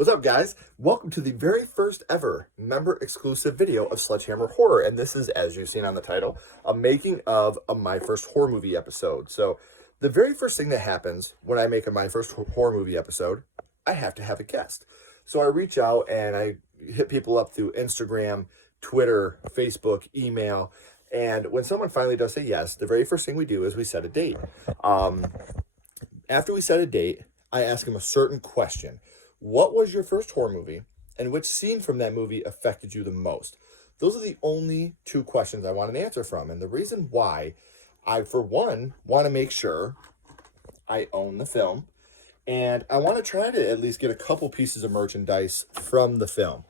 What's up, guys? Welcome to the very first ever member exclusive video of Sledgehammer Horror. And this is, as you've seen on the title, a making of a My First Horror Movie episode. So the very first thing that happens when I make a My First Horror Movie episode, I have to have a guest. So I reach out and I hit people up through Instagram, Twitter, Facebook, email. And when someone finally does say yes, the very first thing we do is we set a date. After we set a date, I ask them a certain question. What was your first horror movie, and which scene from that movie affected you the most? Those are the only two questions I want an answer from. And the reason why, I, for one, want to make sure I own the film, and I want to try to at least get a couple pieces of merchandise from the film.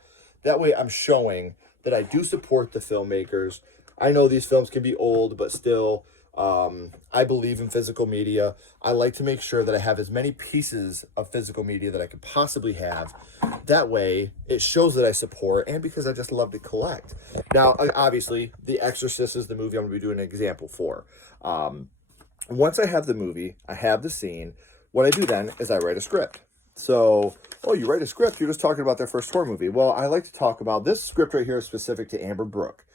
That way I'm showing that I do support the filmmakers. I know these films can be old, but still, I believe in physical media. I like to make sure that I have as many pieces of physical media that I could possibly have. That way, it shows that I support, and because I just love to collect. Now, obviously, The Exorcist is the movie I'm going to be doing an example for. Once I have the movie, I have the scene, what I do then is I write a script. So, oh, you write a script? You're just talking about their first horror movie. Well, I like to talk about, this script right here is specific to Amber Brooke.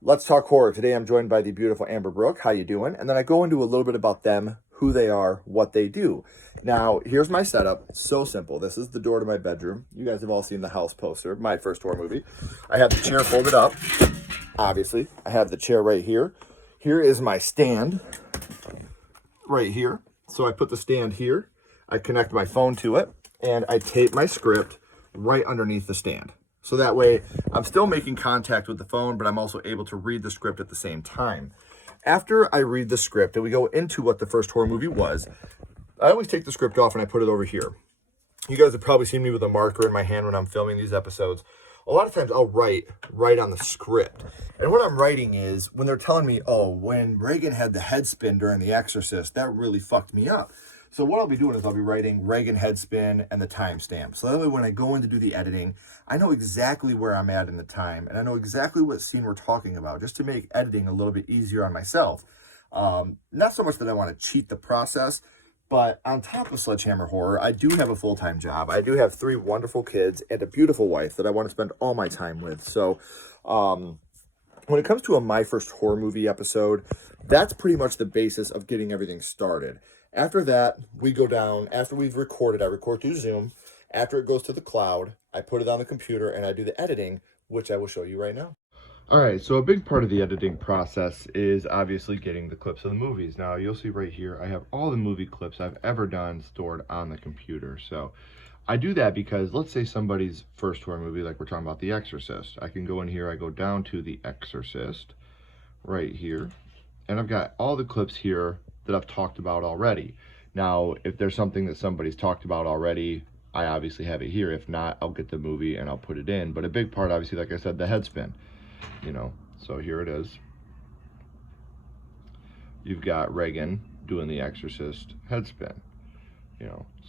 Let's talk horror. Today I'm joined by the beautiful Amber Brooke. How you doing? And then I go into a little bit about them, who they are, what they do. Now, here's my setup. It's so simple. This is the door to my bedroom. You guys have all seen the house poster, My First Horror Movie. I have the chair folded up, obviously. I have the chair right here. Here is my stand right here. So I put the stand here. I connect my phone to it, and I tape my script right underneath the stand. So that way, I'm still making contact with the phone, but I'm also able to read the script at the same time. After I read the script and we go into what the first horror movie was, I always take the script off and I put it over here. You guys have probably seen me with a marker in my hand when I'm filming these episodes. A lot of times I'll write right on the script. And what I'm writing is, when they're telling me, oh, when Reagan had the head spin during The Exorcist, that really fucked me up. So what I'll be doing is I'll be writing Reagan headspin and the timestamp. So that way when I go in to do the editing, I know exactly where I'm at in the time, and I know exactly what scene we're talking about, just to make editing a little bit easier on myself. Not so much that I want to cheat the process, but on top of Sledgehammer Horror, I do have a full-time job. I do have 3 wonderful kids and a beautiful wife that I want to spend all my time with. So when it comes to a My First Horror Movie episode, that's pretty much the basis of getting everything started. After that, we go down, after we've recorded, I record through Zoom. After it goes to the cloud, I put it on the computer and I do the editing, which I will show you right now. All right, so a big part of the editing process is obviously getting the clips of the movies. Now, you'll see right here, I have all the movie clips I've ever done stored on the computer. So I do that because, let's say somebody's first horror movie, like we're talking about The Exorcist. I can go in here, I go down to The Exorcist right here, and I've got all the clips here that I've talked about already. Now, if there's something that somebody's talked about already, I obviously have it here. If not, I'll get the movie and I'll put it in. But a big part, obviously, like I said, the headspin. So here it is. You've got Reagan doing the Exorcist headspin.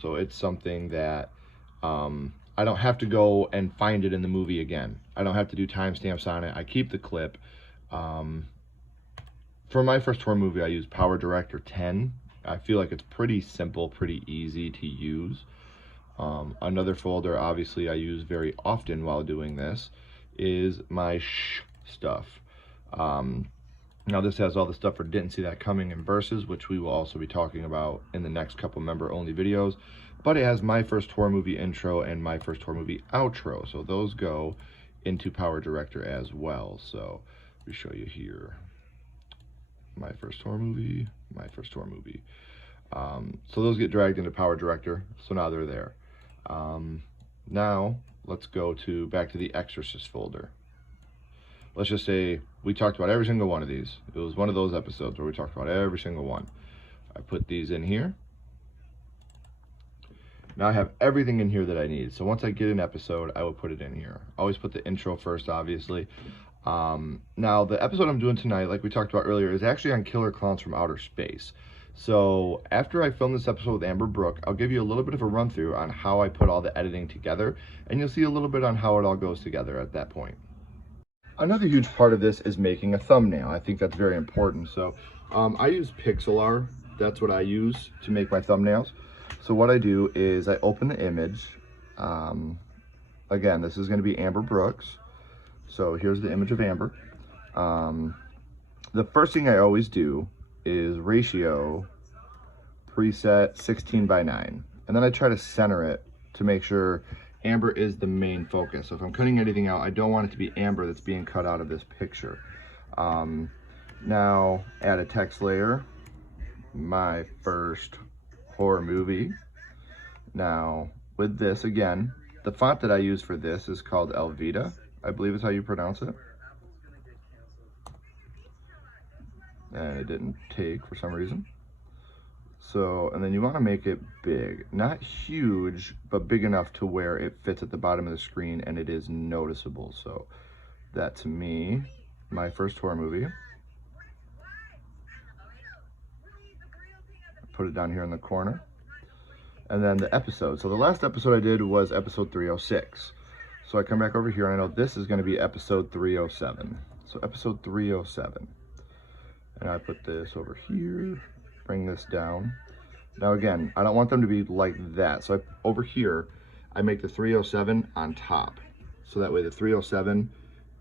So it's something that I don't have to go and find it in the movie again. I don't have to do timestamps on it. I keep the clip. For My First Horror Movie, I use Power Director 10. I feel like it's pretty simple, pretty easy to use. Another folder, obviously, I use very often while doing this is my stuff. Now, this has all the stuff for Didn't See That Coming and Verses, which we will also be talking about in the next couple member-only videos. But it has My First Horror Movie intro and My First Horror Movie outro. So those go into Power Director as well. So let me show you here. My First Horror Movie, My First Horror Movie. So those get dragged into Power Director, so now they're there. Now, let's go back to the Exorcist folder. Let's just say we talked about every single one of these. It was one of those episodes where we talked about every single one. I put these in here. Now I have everything in here that I need. So once I get an episode, I will put it in here. Always put the intro first, obviously. Now, the episode I'm doing tonight, like we talked about earlier, is actually on Killer Clowns from Outer Space. So after I film this episode with Amber Brooke, I'll give you a little bit of a run through on how I put all the editing together, and you'll see a little bit on how it all goes together at that point. Another huge part of this is making a thumbnail. I think that's very important. So I use Pixlr. That's what I use to make my thumbnails. So what I do is I open the image, Again, this is going to be Amber Brooks. So here's the image of Amber. The first thing I always do is ratio preset 16:9. And then I try to center it to make sure Amber is the main focus. So if I'm cutting anything out, I don't want it to be Amber that's being cut out of this picture. Now add a text layer, my first horror movie. Now with this, again, the font that I use for this is called Elvita, I believe is how you pronounce it. And it didn't take for some reason. So, and then you want to make it big, not huge, but big enough to where it fits at the bottom of the screen and it is noticeable. So that, to me, my first horror movie. Put it down here in the corner. And then the episode. So the last episode I did was episode 306. So I come back over here and I know this is going to be episode 307. So episode 307. And I put this over here, bring this down. Now again, I don't want them to be like that. So over here, I make the 307 on top. So that way the 307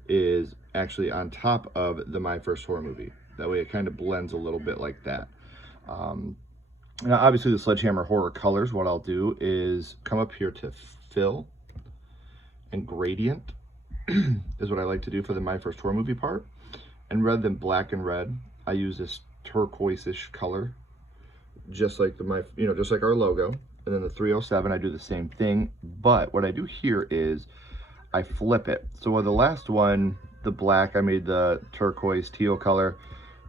is actually on top of the My First Horror Movie. That way it kind of blends a little bit like that. Now obviously the Sledgehammer Horror colors, what I'll do is come up here to fill and gradient is what I like to do for the My First Horror Movie part. And rather than black and red, I use this turquoise-ish color, just like just like our logo. And then the 307, I do the same thing. But what I do here is I flip it. So with the last one, the black, I made the turquoise teal color.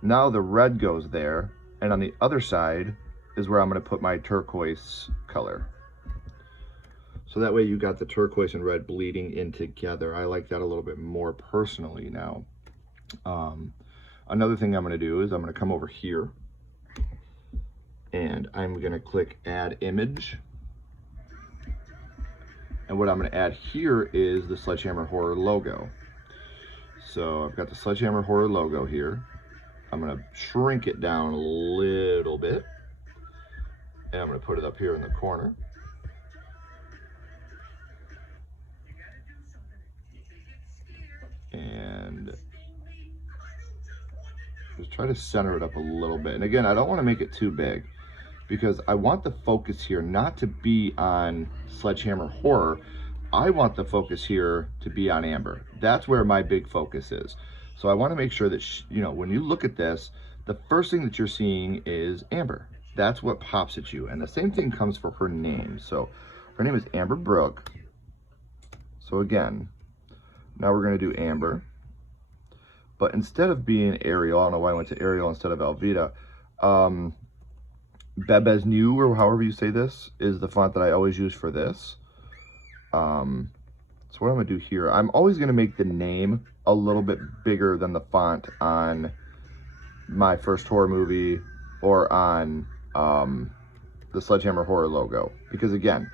Now the red goes there, and on the other side is where I'm going to put my turquoise color. So that way you got the turquoise and red bleeding in together. I like that a little bit more personally now. Another thing I'm going to do is I'm going to come over here and I'm going to click add image. And what I'm going to add here is the Sledgehammer Horror logo. So I've got the Sledgehammer Horror logo here. I'm going to shrink it down a little bit. And I'm going to put it up here in the corner. And just try to center it up a little bit. And again, I don't want to make it too big because I want the focus here not to be on Sledgehammer Horror. I want the focus here to be on Amber. That's where my big focus is. So I want to make sure that, when you look at this, the first thing that you're seeing is Amber. That's what pops at you. And the same thing comes for her name. So her name is Amber Brooke. So again, now we're going to do Amber. But instead of being Arial, I don't know why I went to Arial instead of Elvita, Bebesnu, or however you say this, is the font that I always use for this. So what I'm going to do here, I'm always going to make the name a little bit bigger than the font on My First Horror Movie or on the Sledgehammer Horror logo. Because again,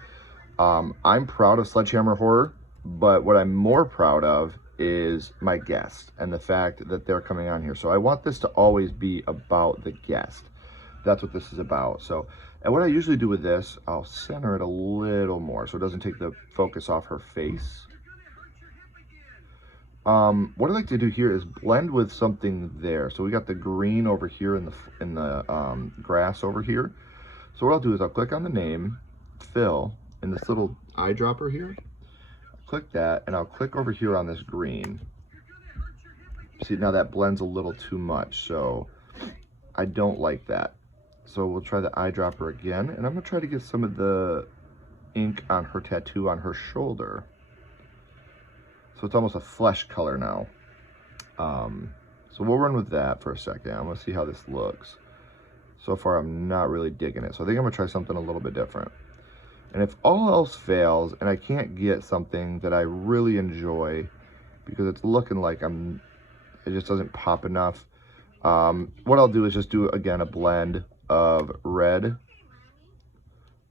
I'm proud of Sledgehammer Horror, but what I'm more proud of is my guest and the fact that they're coming on here. So I want this to always be about the guest. That's what this is about. So, and what I usually do with this, I'll center it a little more so it doesn't take the focus off her face. What I like to do here is blend with something there. So we got the green over here in the grass over here. So what I'll do is I'll click on the name, fill, in this little eyedropper here. Click that, and I'll click over here on this green. See, now that blends a little too much, so I don't like that. So we'll try the eyedropper again, and I'm going to try to get some of the ink on her tattoo on her shoulder. So it's almost a flesh color now. So we'll run with that for a second. I'm going to see how this looks. So far, I'm not really digging it. So I think I'm going to try something a little bit different. And if all else fails and I can't get something that I really enjoy because it's looking like it just doesn't pop enough, what I'll do is just do, again, a blend of red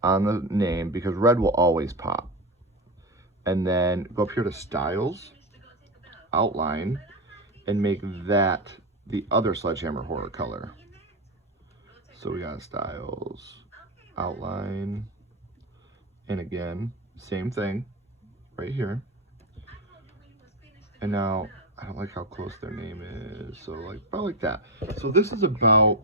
on the name because red will always pop. And then go up here to Styles, Outline, and make that the other Sledgehammer Horror color. So we got Styles, Outline, and again, Same thing right here. And now, I don't like how close their name is. So like, about like that. So this is about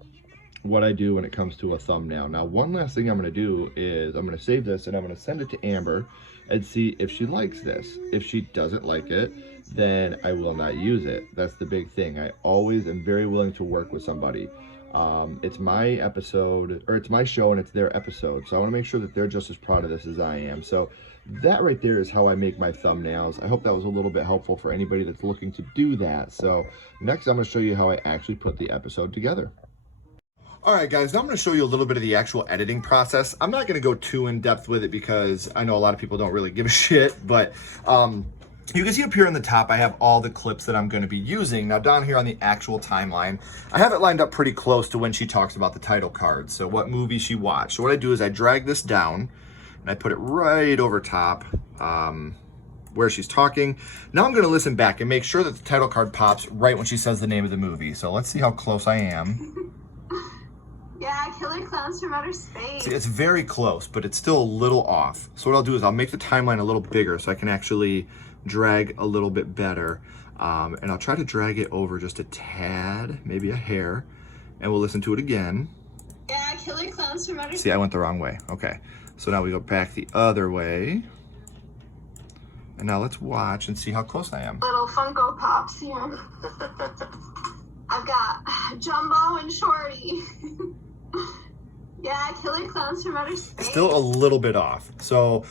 what I do when it comes to a thumbnail. Now, one last thing I'm going to do is I'm going to save this and I'm going to send it to Amber and see if she likes this. If she doesn't like it, then I will not use it. That's the big thing. I always am very willing to work with somebody. It's my episode, or it's my show and it's their episode. So I want to make sure that they're just as proud of this as I am. So that right there is how I make my thumbnails. I hope that was a little bit helpful for anybody that's looking to do that. So next I'm going to show you how I actually put the episode together. All right, guys, now I'm going to show you a little bit of the actual editing process. I'm not going to go too in depth with it because I know a lot of people don't really give a shit, but you can see up here on the top, I have all the clips that I'm going to be using. Now down here on the actual timeline, I have it lined up pretty close to when she talks about the title card. So what movie she watched. So what I do is I drag this down and I put it right over top where she's talking. Now I'm going to listen back and make sure that the title card pops right when she says the name of the movie. So let's see how close I am. Yeah, Killer Clowns from Outer Space. See, it's very close, but it's still a little off. So what I'll do is I'll make the timeline a little bigger so I can actually drag a little bit better. And I'll try to drag it over just a tad, maybe a hair, and we'll listen to it again. Yeah, Killer Clowns from Outer Space. See, I went the wrong way. Okay, so now we go back the other way. And now let's watch and see how close I am. Little Funko Pops here. I've got Jumbo and Shorty. Yeah, Killer Clowns from Outer Space. Still a little bit off. So,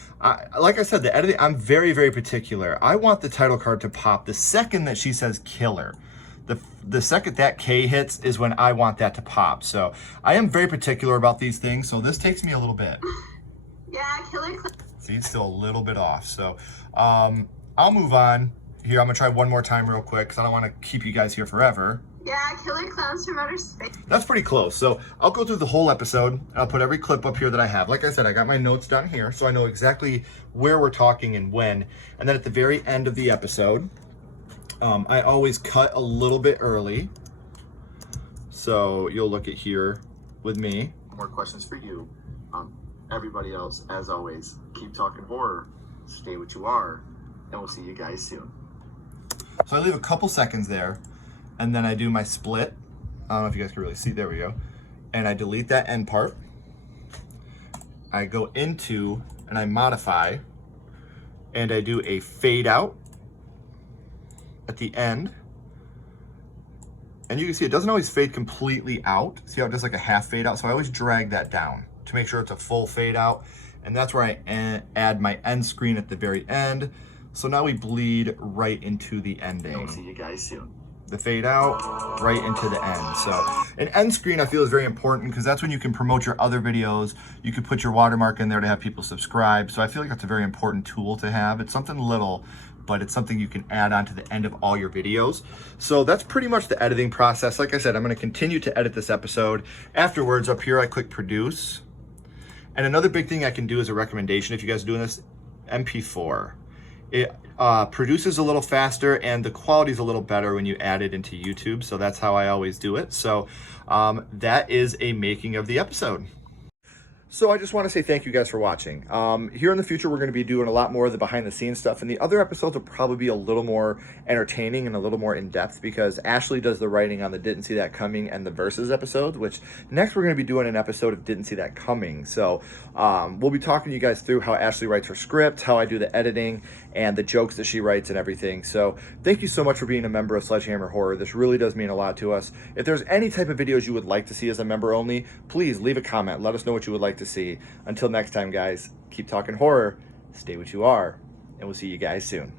like I said, the editing, I'm very, very particular. I want the title card to pop the second that she says killer. The second that K hits is when I want that to pop. So, I am very particular about these things. So, this takes me a little bit. Yeah, Killer Clowns. See, it's still a little bit off. So, I'll move on. Here, I'm going to try one more time real quick because I don't want to keep you guys here forever. Yeah, Killer Clowns from Outer Space. That's pretty close. So I'll go through the whole episode. I'll put every clip up here that I have. Like I said, I got my notes down here, so I know exactly where we're talking and when. And then at the very end of the episode, I always cut a little bit early. So you'll look at here with me. More questions for you. Everybody else, as always, keep talking horror. Stay what you are, and we'll see you guys soon. So I leave a couple seconds there. And then I do my split. I don't know if you guys can really see. There we go. And I delete that end part. I go into and I modify. And I do a fade out at the end. And you can see it doesn't always fade completely out. See how it does like a half fade out? So I always drag that down to make sure it's a full fade out. And that's where I add my end screen at the very end. So now we bleed right into the ending. And we'll see you guys soon. The fade out right into the end. So an end screen I feel is very important because that's when you can promote your other videos. You could put your watermark in there to have people subscribe. So I feel like that's a very important tool to have. It's something little, but it's something you can add on to the end of all your videos. So that's pretty much the editing process. Like I said, I'm going to continue to edit this episode. Afterwards, up here, I click produce. And another big thing I can do as a recommendation, if you guys are doing this, MP4. It produces a little faster and the quality is a little better when you add it into YouTube. So that's how I always do it. So that is a making of the episode. So I just want to say thank you guys for watching. Here in the future, we're going to be doing a lot more of the behind the scenes stuff, and the other episodes will probably be a little more entertaining and a little more in depth because Ashley does the writing on the Didn't See That Coming and the Versus episodes, which next we're going to be doing an episode of Didn't See That Coming. So we'll be talking to you guys through how Ashley writes her script, how I do the editing, and the jokes that she writes and everything. So thank you so much for being a member of Sledgehammer Horror. This really does mean a lot to us. If there's any type of videos you would like to see as a member only, please leave a comment. Let us know what you would like to see. Until next time, guys, keep talking horror, stay what you are, and we'll see you guys soon.